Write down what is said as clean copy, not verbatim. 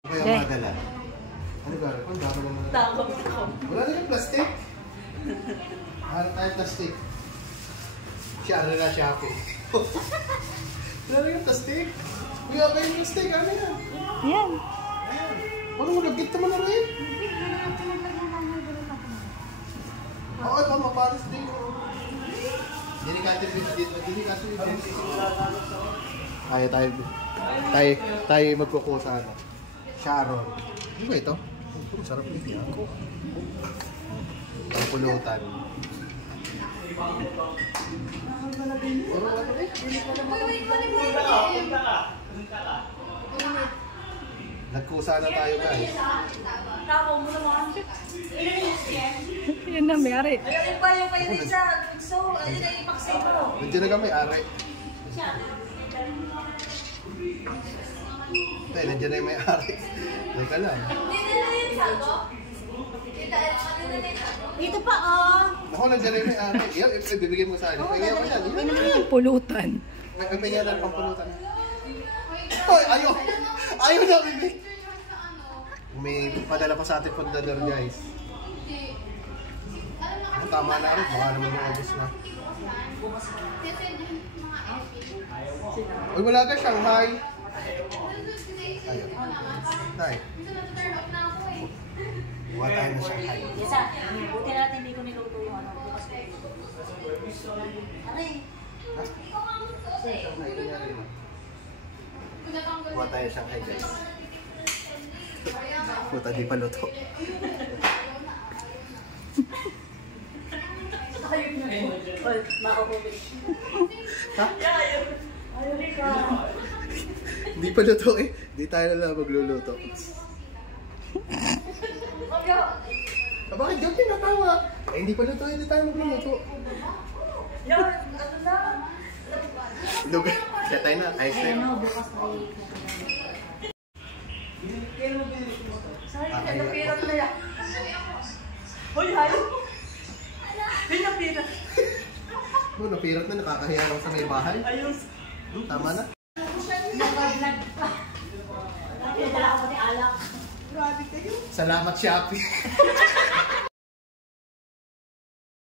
Kaya madala. Ano ba? Ano ba? Wala na yung plastic. Hanap tayo plastic. Siya na Shopee. Wala na yung plastic. Kuya ba yung plastic? Ano yan? Yan. Parang magagit naman na rin. Oo, ito maparas din. Delikate dito. Tayo magkukuha sa ano. Sharon. Ano ba ito? Oh, sarap nito yan. Ang pulutan. Nagkusa na tayo guys. Yan na, may ari. Nandiyan na kami, ari. Tay, nandiyan na yung may-ari. Teka lang. Dito pa, oh. Ako, nandiyan na yung may-ari. Iyan, bibigyan mo sa akin. Iyan mo yan. Pulutan. May pinyalan pang pulutan. Hoy, ayaw! Ayaw na, bibig! May padala pa sa ating fundador, guys. Tama na rin. Baka naman yung August na. Uy, wala ka, Shanghai. Ayun. Nay. Buha tayo na Shanghai. Yes, buti natin hindi ko niluto yung ano. Aray. Buha tayo Shanghai, guys. Puta, di pa luto. Ha? Hindi pa luto eh. Hindi tayo na magluluto. Bakit yung tinatawa? Eh, hindi pa luto, hindi tayo magluluto. Lugar. Kaya tayo na, ice cream. Napirat na yan. Hoy, hayo. Pinapirat. Napirat na, nakakahiya lang sa may bahay. Ayos. Tama na. Pinadala ako ni Alak. Salamat, Shopee.